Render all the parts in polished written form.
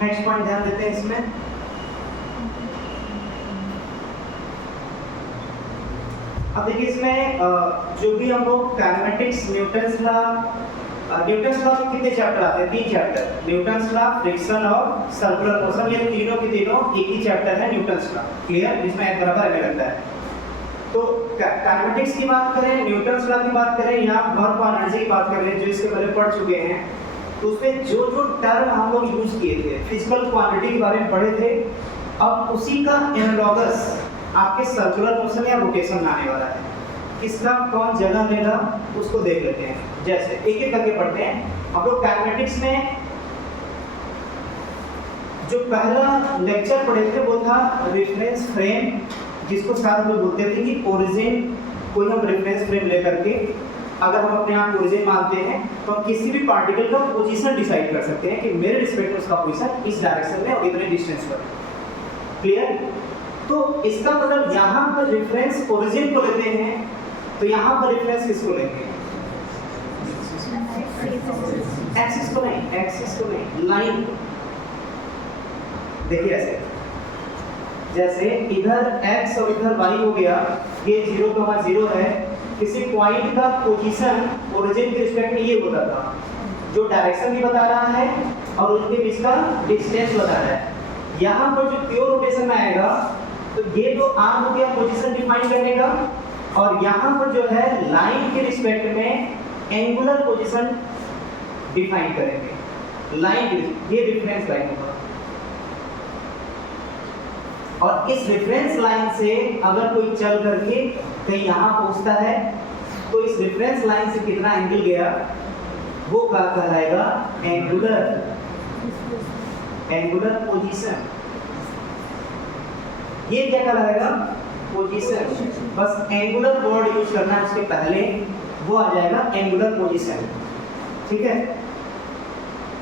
Next point ध्यान देते हैं इसमें। अब देखिए इसमें जो भी हम लोग काइनेमेटिक्स, न्यूटन्स लॉ में कितने चैप्टर आते हैं? 3 चैप्टर, न्यूटन्स लॉ, फ्रिक्शन और सर्कुलर मोशन। ये तीनों के तीनों एक ही चैप्टर है, न्यूटन्स लॉ। क्लियर? इसमें एक बराबर हमें लगता है। तो काइनेमेटिक्स की बात करें, न्यूटन्स लॉ की बात करें या वर्क और एनर्जी की बात करें, जो इसके पहले पढ़ चुके हैं, तो उसमें जो जो टर्म हम लोग यूज किए थे, फिजिकल क्वांटिटी के बारे में पढ़े थे, अब उसी का एनालॉगस आपके सर्कुलर मोशन या रोटेशन में आने वाला है। किसका कौन जगह लेगा उसको देख लेते हैं। जैसे एक एक करके पढ़ते हैं। हम लोग काइनेमेटिक्स में जो पहला लेक्चर पढ़े थे वो था रेफरेंस फ्रेम, जिसको साथ में बोलते थे कि ओरिजिन, कोई हम रेफरेंस फ्रेम लेकर के अगर हम अपने आप ओरिजिन मानते हैं तो हम किसी भी पार्टिकल का पोजीशन डिसाइड कर सकते हैं कि मेरे रिस्पेक्ट में उसका पोजीशन इस डायरेक्शन में और इतने डिस्टेंस पर। क्लियर? तो इसका मतलब यहाँ पर रेफरेंस ओरिजिन को लेते हैं, तो यहाँ पर रेफरेंस किसको लेंगे? एक्सिस को नहीं, लाइन। देखिए ऐसे, जैसे इधर x और इधर y हो गया, ये 0,0 है। किसी पॉइंट का पोजीशन ओरिजिन के रिस्पेक्ट में ये होता था, जो डायरेक्शन भी बता रहा है और उनके बीच का डिस्टेंस बता रहा है। यहाँ पर जो प्योर रोटेशन में आएगा, तो ये तो आर्म हो गया पोजीशन डिफाइन करने का, और यहाँ पर जो है लाइन के रिस्पेक्ट में एंगुलर पोजीशन डिफाइन करेंगे। लाइन, ये रेफरेंस लाइन होगा, और इस रेफरेंस लाइन से अगर कोई चल करके कहीं यहाँ पहुँचता है, तो इस रेफरेंस लाइन से कितना एंगल गया वो क्या कहलाएगा? Angular position. ये क्या कहलाएगा? पोजीशन। बस एंगुलर वर्ड यूज करना है उसके पहले, वो आ जाएगा एंगुलर पोजीशन। ठीक है?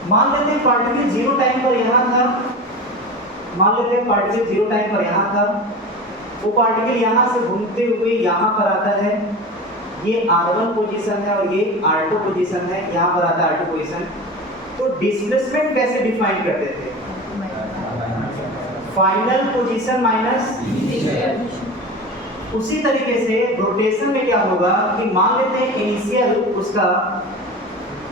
मान लेते हैं पार्टिकल 0 टाइम पर यहाँ था, वो पार्टिकल यहाँ से घूमते हुए यहाँ पर आता है। ये R1 पोजीशन है और ये R2 पोजीशन है, यहाँ पर आता है R2 पोजीशन। तो डिस्प्लेसमेंट कैसे डिफाइन करते थे? Final position minus initial. उसी तरीके से रोटेशन में क्या होगा कि मान लेते हैं इनिशियल उसका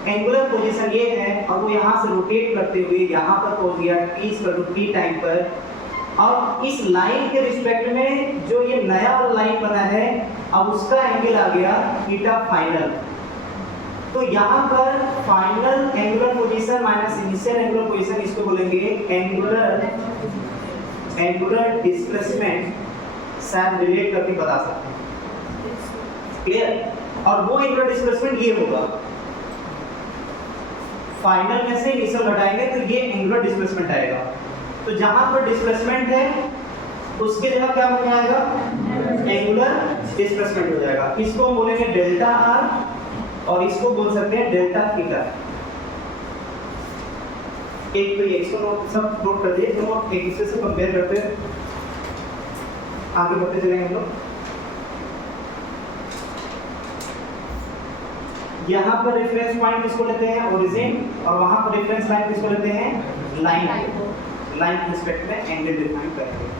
एंगुलर पोजीशन ये है, और वो यहाँ से रोटेट करते हुए यहाँ पर पहुँच गया t टाइम पर, और इस लाइन के रिस्पेक्ट में जो ये नया वाला लाइन बना है, अब उसका एंगल आ गया थीटा फाइनल। तो यहाँ पर final angular position minus initial angular position, इसको बोलेंगे एंगुलर डिस्प्लेसमेंट। शायद रिलेट करके बता सकते हैं। क्लियर? और वो एंगुलर डिस्प्लेसमेंट ये होगा, फाइनल में से इनिशियल घटाएंगे तो ये एंगुलर डिस्प्लेसमेंट आएगा। तो जहां पर डिस्प्लेसमेंट है उसके जगह क्या हो जाएगा? एंगुलर डिस्प्लेसमेंट हो जाएगा। इसको हम बोलेंगे डेल्टा आर, और इसको बोल सकते हैं डेल्टा थीटा। एक तो ये इसको सब नोट कर दिए, तो एक दूसरे से कंपेयर करते हैं, आगे बढ़ते चलेंगे हम लोग। यहाँ पर रेफरेंस पॉइंट किसको लेते हैं? ओरिजिन, और वहां पर रेफरेंस लाइन किसको लेते हैं? लाइन के रिस्पेक्ट में एंगल डिफाइन करेंगे।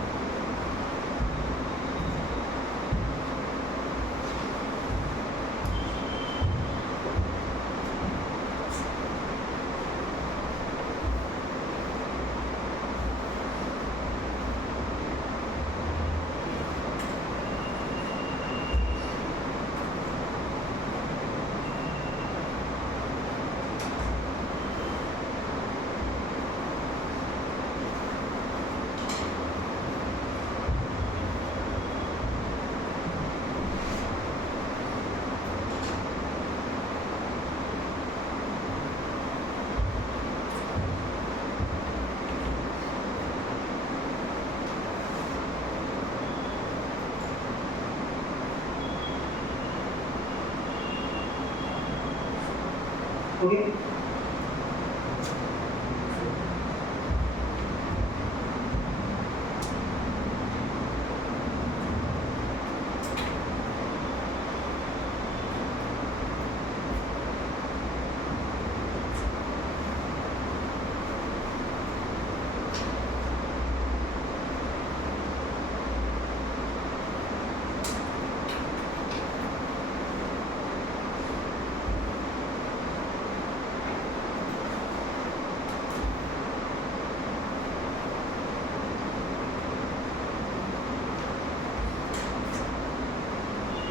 ओके,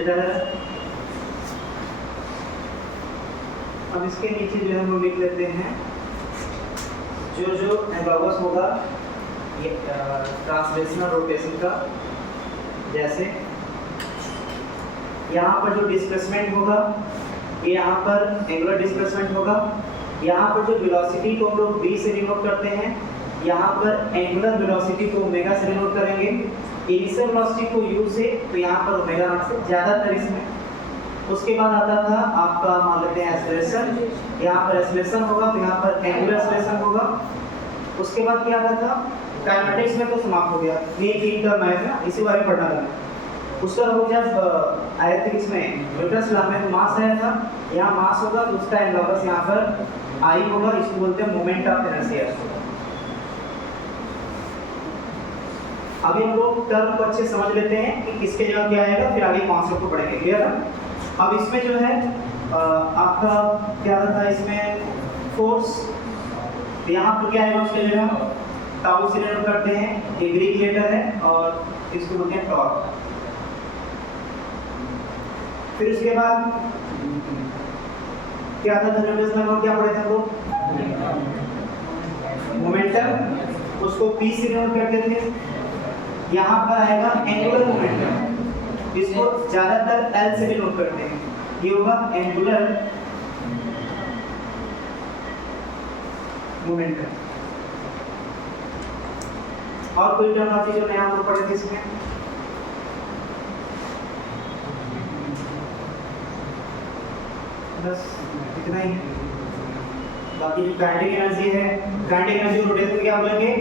इधर अब इसके नीचे जो हम लिख लेते हैं जो एम्बागस होगा ये ट्रांसलेशनल रोटेशन का, जैसे यहाँ पर जो डिस्प्लेसमेंट होगा ये यहाँ पर एंगुलर डिस्प्लेसमेंट होगा, यहाँ पर जो वेलोसिटी को हम लोग v से डिनोट करते हैं, यहाँ पर एंगुलर वेलोसिटी को ओमेगा से डिनोट करेंगे, इनिशियल वेलोसिटी को u से, तो यहाँ पर ओमेगा नॉट से ज़्यादातर इसमें। उसके बाद आता था आपका मान लेते हैं एक्सेलरेशन, यहाँ पर एक्सेलरेशन होगा तो यहाँ पर एंगुलर एक्सेलरेशन होगा। उसके बाद क्या आता था काइनेटिक्स में तो समाप्त हो गया, ये तीन टर्म आया था, इसी बारे में पढ़ना था। उसका हम जब आए थे इसमें न्यूटन्स लॉ में मास आया था, यहाँ मास होगा तो उसका एनलॉगस यहाँ पर आई होगा, इसको बोलते हैं मोमेंट ऑफ इनर्शिया। अभी हम लोग टर्म को अच्छे समझ लेते हैं कि किसके जगह क्या आएगा, फिर आगे कॉन्सेप्ट को पढ़ेंगे। क्लियर है? अब इसमें जो है आपका क्या था इसमें फोर्स, यहाँ पर क्या आएगा उसके जगह टाउ से डिनोट करते हैं, ये ग्रीक लेटर है और इसको बोलते हैं टॉर्क। फिर उसके बाद क्या था न्यूटन्स लॉ, क्या पढ़े थे हम लोग मोमेंटम, उसको p से डिनोट करते थे। यहाँ पर आएगा एंगुलर मोमेंटम, इसको ज्यादातर l से डिनोट करते हैं, ये होगा एंगुलर मोमेंटम। और कोई टर्मिनोलॉजी जो नया हम लोग पढ़े थे इसमें? बस इतना ही है। बाकी जो काइनेटिक एनर्जी है, काइनेटिक एनर्जी को रोटेशन क्या बोलेंगे?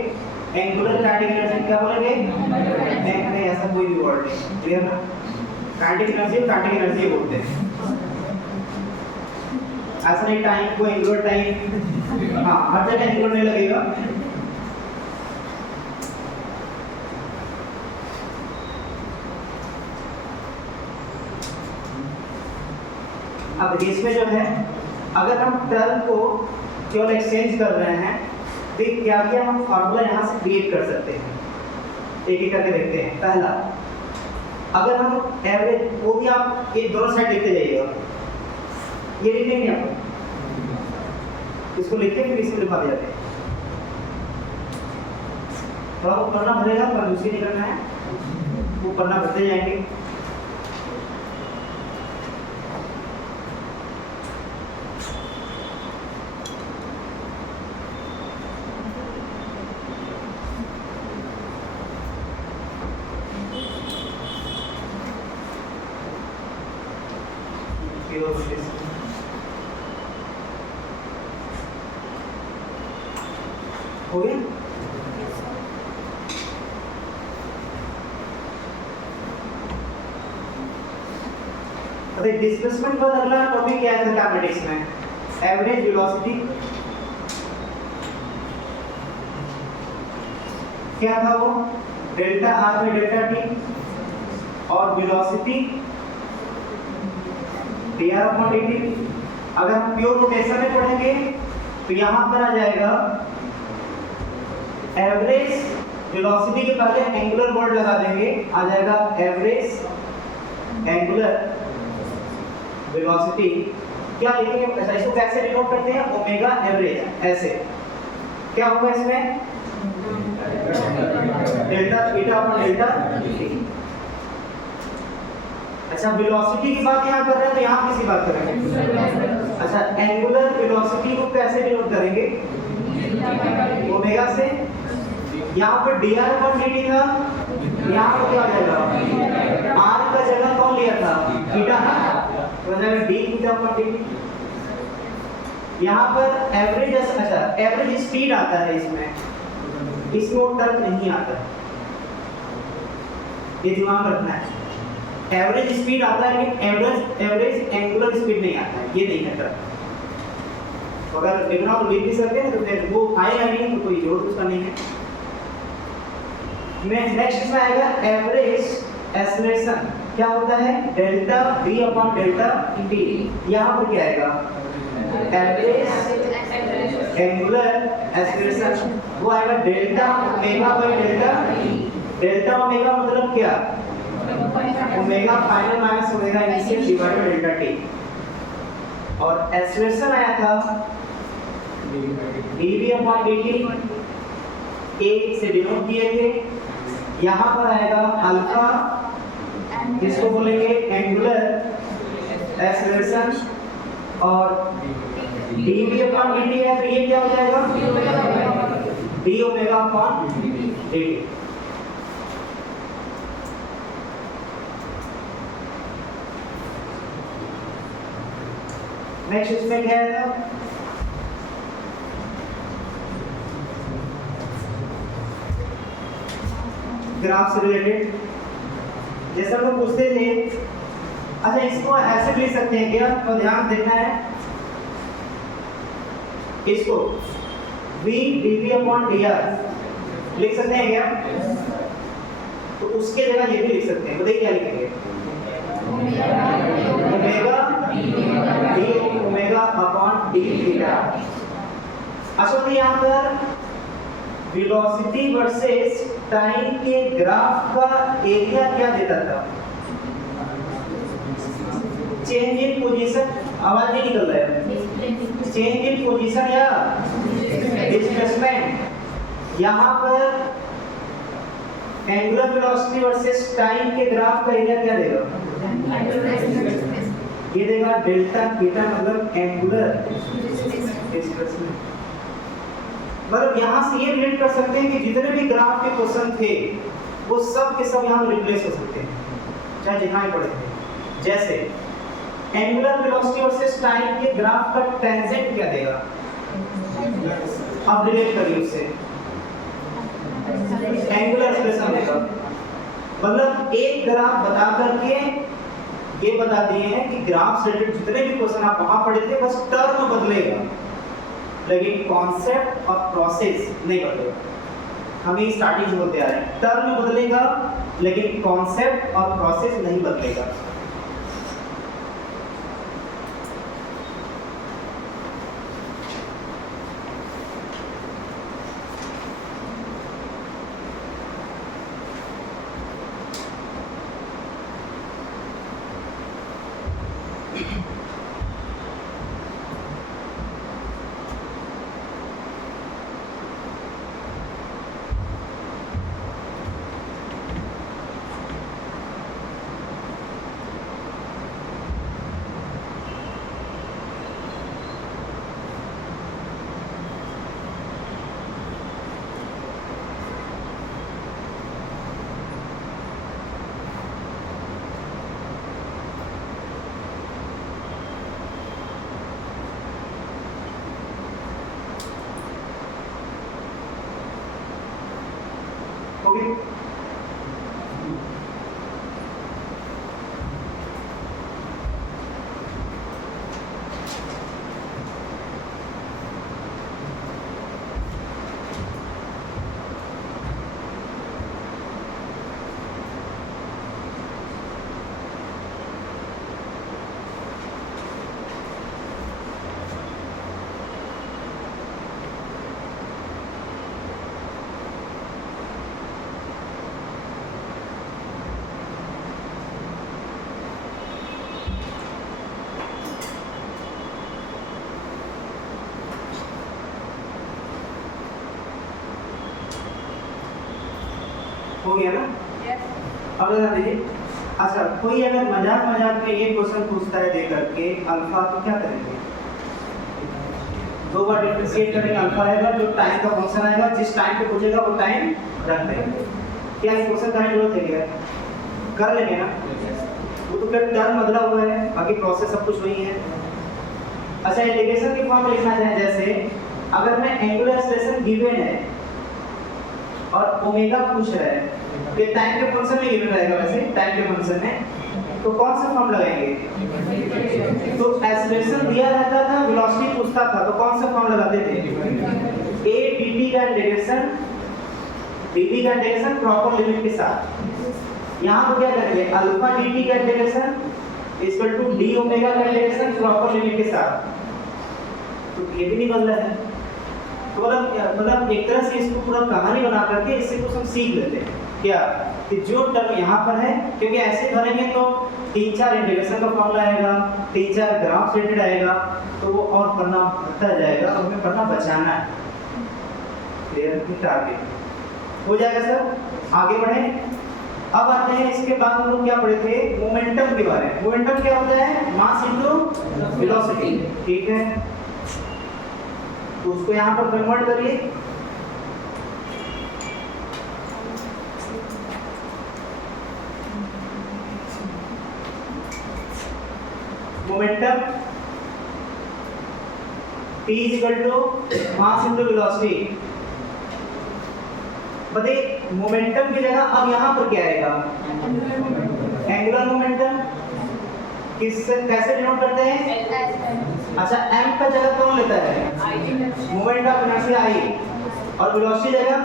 एंगुलर काइनेटिक एनर्जी क्या बोलेंगे? नहीं, ऐसा कोई भी वर्ड नहीं। क्लियर ना? काइनेटिक एनर्जी और काइनेटिक एनर्जी बोलते हैं, ऐसा नहीं टाइम को एंगुलर टाइम, हाँ हर जगह एंगुलर नहीं लगेगा। अब इसमें जो है अगर हम टर्म को केवल एक्सचेंज कर रहे हैं तो क्या क्या हम फार्मूला यहाँ से क्रिएट कर सकते हैं, एक एक करके देखते हैं। पहला, अगर हम एवरेज, वो भी आप एक दोनों साइड लिखते जाइएगा, ये लिखेंगे आप, इसको लिखते फिर इसको लिखा जाते हैं। थोड़ा वो पढ़ना पड़ेगा, पर दूसरी नहीं करना है, वो पढ़ना बढ़ते जाएंगे। हो गया? अरे डिस्प्लेसमेंट का अगला टॉपिक क्या है मैथमेटिक्स में? Average velocity. क्या था वो? डेल्टा आर में डेल्टा टी, और वेलोसिटी dr अपॉन dt। अगर हम प्योर रोटेशन में पढ़ेंगे तो यहाँ पर आ जाएगा एवरेज वेलोसिटी के पहले एंगुलर वर्ड लगा देंगे, आ जाएगा एवरेज एंगुलर वेलोसिटी। क्या लिखेंगे? ऐसा इसको कैसे डिनोट करते हैं? Omega average. ऐसे क्या होगा इसमें? Delta theta upon delta T. अच्छा, वेलोसिटी की बात यहाँ कर रहे हैं तो यहाँ किसकी बात करेंगे? अच्छा, एंगुलर वेलोसिटी को कैसे डिनोट करेंगे? ओमेगा से। यहाँ पर dr अपॉन dt था, यहाँ पर क्या आ जाएगा? r का जगह कौन लिया था? थीटा ना, तो जाएगा d थीटा अपॉन dt। यहाँ पर एवरेज, अच्छा एवरेज स्पीड आता है इसमें, इसमें वो टर्क नहीं आता, ये दिमाग रखना है। एवरेज स्पीड आता है लेकिन एवरेज एंगुलर स्पीड नहीं आता है, ये नहीं है टर्क। अगर देखना तो लिख भी सकते हैं तो फिर वो आएगा नहीं, तो कोई जोड़ उसका नहीं है। नेक्स्ट इसमें आएगा एवरेज एक्सेलरेशन। क्या होता है? Delta v upon delta t। यहाँ पर क्या आएगा? एवरेज एंगुलर एक्सेलरेशन, वो आएगा delta omega by delta. Delta omega मतलब क्या? Omega final minus omega initial divided by delta T, और एक्सेलरेशन आया था dv/dt, a से डिनोट किए थे। यहाँ पर आएगा अल्फा, जिसको बोलेंगे एंगुलर एक्सेलरेशन, और dv/dt है तो ये क्या हो जाएगा d ओमेगा/dt। नेक्स्ट इसमें क्या है, ग्राफ से रिलेटेड जैसे हम लोग पूछते थे। अच्छा, इसको ऐसे भी लिख सकते हैं क्या, तो ध्यान देना है, इसको v dv/dr लिख सकते हैं क्या, तो उसके जगह ये भी लिख सकते हैं। बताइए क्या लिखेंगे, ओमेगा d ओमेगा/d थीटा। अच्छा, तो यहाँ पर वेलोसिटी वर्सेस टाइम के ग्राफ का एरिया क्या देता था, चेंज इन पोजीशन, आवाज नहीं निकल रहा है, चेंज इन पोजीशन या डिस्प्लेसमेंट। यहाँ पर एंगुलर वेलोसिटी वर्सेस टाइम के ग्राफ का एरिया क्या देगा, ये देगा डेल्टा थीटा, मतलब एंगुलर डिस्प्लेसमेंट। मतलब यहाँ से ये रिलेट कर सकते हैं कि जितने भी ग्राफ के क्वेश्चन थे वो सब के सब यहाँ रिप्लेस हो सकते हैं, चाहे दिखाई पड़े थे। जैसे एंगुलर वेलोसिटी वर्सेस टाइम के ग्राफ का टेंजेंट क्या देगा, अब रिलेट करिए उससे, एंगुलर एक्सप्रेशन देगा। मतलब एक ग्राफ बता करके ये बता दिए हैं कि ग्राफ से रिलेटेड जितने भी क्वेश्चन आप वहां पढ़े थे बस टर्म बदलेगा, लेकिन कॉन्सेप्ट और प्रोसेस नहीं बदलेगा। हम ये स्टार्टिंग से बोलते आ रहे हैं, टर्म बदलेगा लेकिन कॉन्सेप्ट और प्रोसेस नहीं बदलेगा। ओके, हो गया ना? अब बता दीजिए। अच्छा, कोई अगर मजाक मजाक में ये क्वेश्चन पूछता है दे करके अल्फा, तो क्या करेंगे, दो बार डिफरेंशिएट करेंगे, अल्फा आएगा जो टाइम का फंक्शन आएगा, जिस टाइम पे पूछेगा वो टाइम रख देंगे। क्या इस क्वेश्चन का जरूरत है क्या, कर लेंगे ना, वो तो फिर टर्म बदला हुआ है, बाकी प्रोसेस सब कुछ वही है। अच्छा, इंटीग्रेशन की फॉर्म में लिखना चाहे, जैसे अगर मैं एंगुलर एक्सेलरेशन गिवन है और ओमेगा पूछ रहा है, ये टाइम के फंक्शन में गिवन रहेगा, वैसे टाइम के फंक्शन में तो कौन सा फॉर्म लगाएंगे, तो एक्सेलरेशन दिया रहता था, वेलोसिटी पूछता था तो कौन सा फॉर्म लगाते थे, a dt का इंटीग्रेशन, dt का इंटीग्रेशन प्रॉपर लिमिट के साथ। यहाँ पर क्या करेंगे, अल्फा dt का integration equal to d omega का इंटीग्रेशन प्रॉपर लिमिट के साथ। तो ये भी नहीं बदला है, तो मतलब एक तरह से इसको पूरा कहानी बना करके इससे कुछ हम सीख लेते हैं क्या, कि जो टर्म यहाँ पर है, क्योंकि ऐसे भरेंगे तो 3-4 इंटीग्रेशन का फॉर्मूला आएगा, 3-4 ग्राफ रिलेटेड आएगा, तो वो और पढ़ना बढ़ता जाएगा और हमें पढ़ना बचाना है। क्लियर? टारगेट हो जाएगा सर। आगे बढ़े। अब आते हैं, इसके बाद हम लोग क्या पढ़े थे, मोमेंटम के बारे में। मोमेंटम क्या होता है? Mass into velocity. ठीक है, तो उसको यहाँ पर कन्वर्ट करिए। Momentum P is equal to mass into velocity। बताइए मोमेंटम की जगह अब यहाँ पर क्या आएगा? Angular momentum. किससे कैसे डिनोट करते हैं? अच्छा, m का जगह कौन लेता है? मोमेंट ऑफ इनर्शिया I, और वेलोसिटी जगह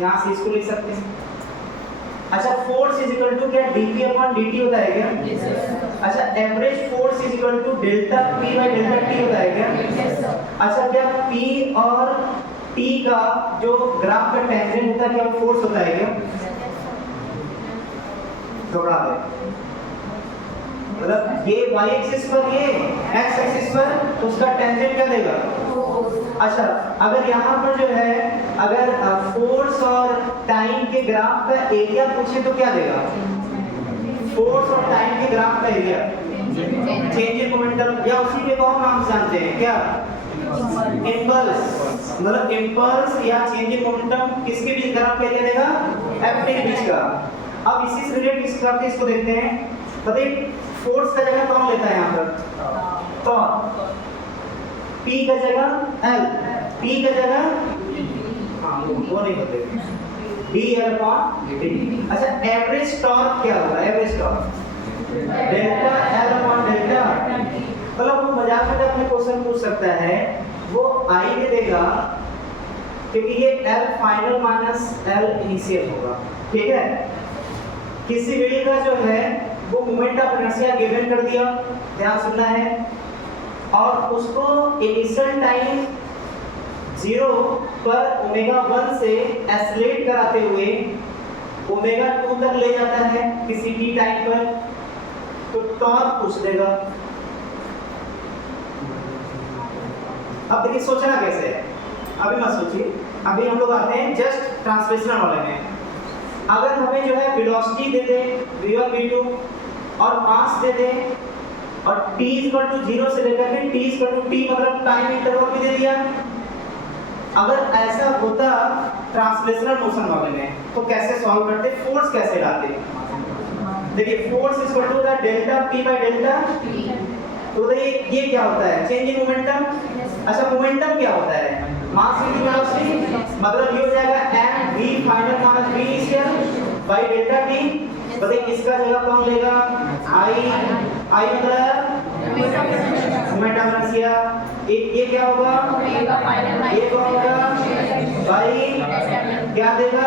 यहाँ से इसको लिख सकते हैं। अच्छा, फोर्स इज इक्वल टू क्या dp अपॉन dt होता है क्या? yes, अच्छा, average force is equal to delta p by delta t होता है क्या? yes, अच्छा, क्या p और t का जो ग्राफ का टेंजेंट होता है क्या वो फोर्स होता है क्या? थोड़ा है, मतलब ये y एक्सिस पर, ये x एक्सिस पर, तो उसका टेंजेंट क्या देगा? अच्छा, अगर यहाँ पर जो है अगर फोर्स और टाइम के ग्राफ का एरिया पूछे तो क्या देगा? फोर्स और टाइम के ग्राफ का एरिया, चेंज इन मोमेंटम, या उसी के कौन नाम से जानते हैं क्या? इम्पल्स। मतलब इम्पल्स या चेंज इन मोमेंटम किसके बीच ग्राफ का एरिया देगा? एफ के बीच का। अब इसी से रिलेटेड इस ग्राफ इसको देखते हैं। बताइए फोर्स का जगह कौन लेता है यहाँ पर? तो P का जगह L, P का जगह वो नहीं होते DL अपॉन dt। अच्छा, एवरेज टॉर्क क्या होगा? Average torque delta L upon delta. मतलब वो मजाक में अपने क्वेश्चन पूछ सकता है, वो I में देगा क्योंकि ये L final minus L initial होगा। ठीक है, किसी व्हील का जो है वो मोमेंट ऑफ इनर्शिया गिवन कर दिया, ध्यान सुनना है, और उसको इनिशियल टाइम 0 पर ओमेगा 1 से एक्सेलरेट कराते हुए ओमेगा 2 तक ले जाता है किसी t टाइम पर, तो टॉर्क पूछ देगा। अब देखिए सोचना कैसे है, अभी मत सोचिए, अभी हम लोग आते हैं जस्ट ट्रांसलेशनल वाले में। अगर हमें जो है वेलोसिटी दे दे v1 v2 और मास दे दे और t इक्वल टू 0 से लेकर के t इक्वल टू t मतलब टाइम इंटरवल भी दे दिया। अगर ऐसा होता ट्रांसलेशनल मोशन वाले में तो कैसे सॉल्व करते, फोर्स कैसे लाते? देखिए force equal to the delta p by delta t। तो ये क्या होता है? Change in momentum. अच्छा, मोमेंटम क्या होता है? मास इनटू वेलोसिटी, मतलब ये हो जाएगा m v final minus v initial bye delta t। बताइए इसका जगह कौन लेगा? I मतलब मोमेंट ऑफ इनर्शिया। ये क्या होगा? ये कौन होगा? भाई क्या देगा?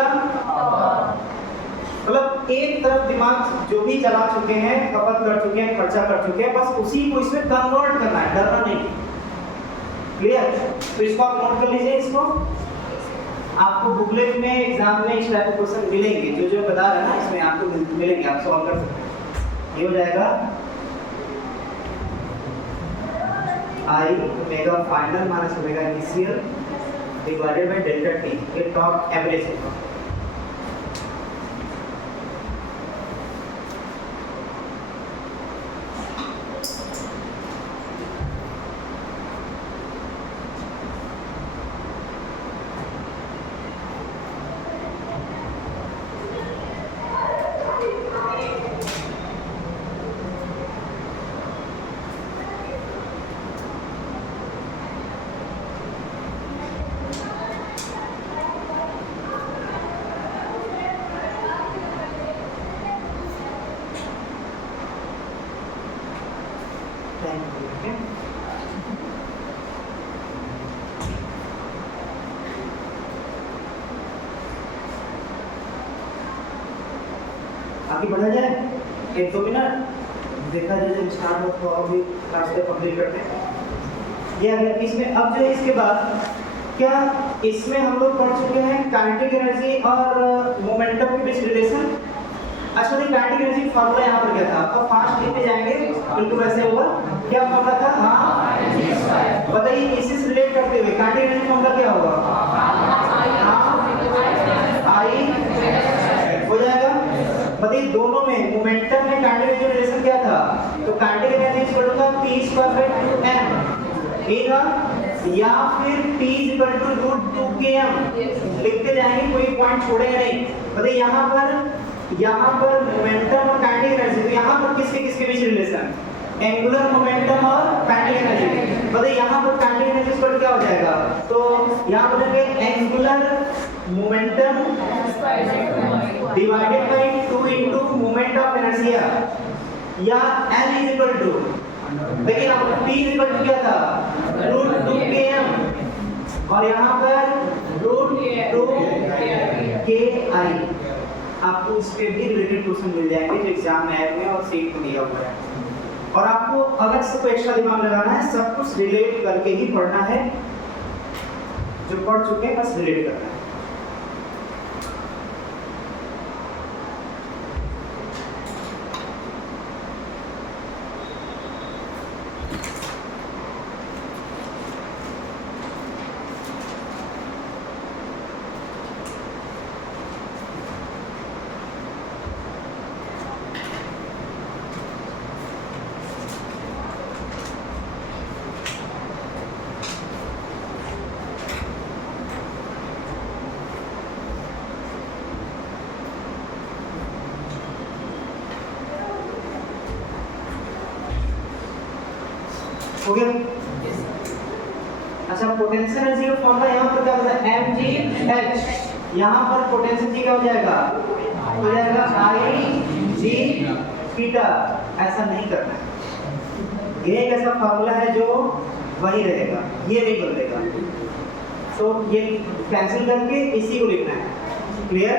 मतलब एक तरफ दिमाग जो भी चला चुके हैं, खपत कर चुके हैं, खर्चा कर चुके हैं, बस उसी को इसमें कन्वर्ट करना है, डरना नहीं। क्लियर? तो इसको आप नोट कर लीजिए। इसको आपको बुकलेट में एग्जाम में इस टाइप के क्वेश्चन मिलेंगे, जो जो बता रहे हैं ना इसमें आपको मिलेंगे, आप सॉल्व कर सकते हैं। ये हो जाएगा I omega final minus omega initial divided by delta t, ये टॉप एवरेज होगा। आगे बढ़ा जाए 1-2 मिनट, देखा जाए जब स्टार्ट हो तो और भी क्लास पे कंप्लीट करते हैं। ये अगर इसमें अब जो है इसके बाद क्या इसमें हम लोग पढ़ चुके हैं काइनेटिक एनर्जी और मोमेंटम के बीच रिलेशन? अच्छा देखिए काइनेटिक एनर्जी फार्मूला यहाँ पर क्या था, आपका फास्ट लिखते जाएंगे बिल्कुल वैसे होगा। क्या फार्मूला था? हाँ बताइए, इसी से रिलेट करते हुए काइनेटिक एनर्जी फार्मूला क्या होगा? आई हो जाएगा। बताइए दोनों में मोमेंटम में काइनेटिक एनर्जी रिलेशन क्या था? तो काइनेटिक एनर्जी इक्वल टू था p²/2m ठीक है, या फिर p = √2km लिखते जाएंगे, कोई पॉइंट छोड़ेंगे नहीं। बताइए यहाँ पर मोमेंटम और काइनेटिक एनर्जी, तो यहाँ पर किसके किसके बीच रिलेशन? एंगुलर मोमेंटम और काइनेटिक एनर्जी। बताइए यहाँ पर काइनेटिक एनर्जी इक्वल क्या हो जाएगा? तो यहाँ पर देंगे angular momentum divided by 2 into moment of inertia, या L = देखिए यहाँ पर P = क्या था? √2km, और यहाँ पर √2ki। आपको इस पे भी रिलेटेड क्वेश्चन मिल जाएंगे जो एग्जाम में आए हुए हैं और सीट को दिया हुआ है, और आपको अलग से कोई एक्स्ट्रा दिमाग लगाना है, सब कुछ रिलेट करके ही पढ़ना है। जो पढ़ चुके हैं बस रिलेट करना है। हो गया? अच्छा पोटेंशियल एनर्जी का फॉर्मूला यहाँ पर क्या होता है? mgh। यहाँ पर पोटेंशियल जी क्या हो जाएगा? हो जाएगा Ig थीटा। ऐसा नहीं करना है, ये एक ऐसा फॉर्मूला है जो वही रहेगा, ये नहीं बदलेगा। तो ये कैंसिल करके इसी को लिखना है। क्लियर?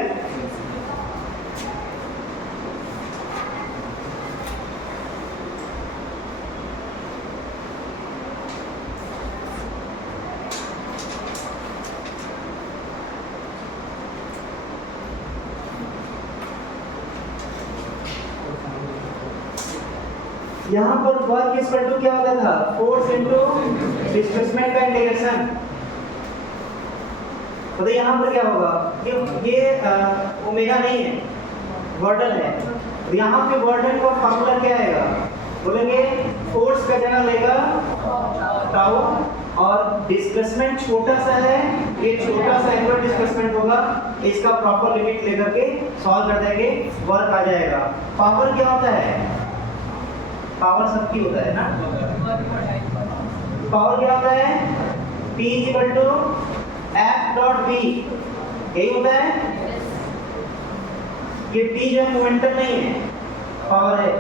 यहाँ पर वर्क इक्वल टू क्या होता था? फोर्स इनटू डिस्प्लेसमेंट का इंटीग्रेशन। तो यहाँ पर क्या होगा? ये ओमेगा नहीं है, वर्डन है। तो यहाँ पे वर्डन का फार्मूला क्या आएगा? बोलेंगे फोर्स का जगह लेगा टाउ, और डिस्प्लेसमेंट छोटा सा है, ये छोटा सा एंगुलर डिस्प्लेसमेंट होगा, इसका प्रॉपर लिमिट लेकर के सॉल्व कर देंगे, वर्क आ जाएगा। पावर क्या होता है? पावर सबकी होता है ना। पावर क्या होता है? P = F.V, यही होता है। ये P जो है मोमेंटम नहीं है, पावर है,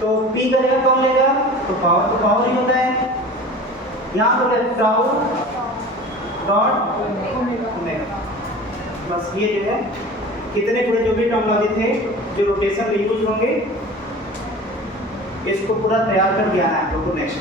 तो P का जगह कौन लेगा? तो पावर ही होता है। यहाँ पर टाउ डॉट ओमेगा। बस ये जो है कितने पूरे जो भी टर्मिनोलॉजी थे जो रोटेशन में यूज होंगे, इसको पूरा तैयार कर दिया है आप लोगों को नेक्स्ट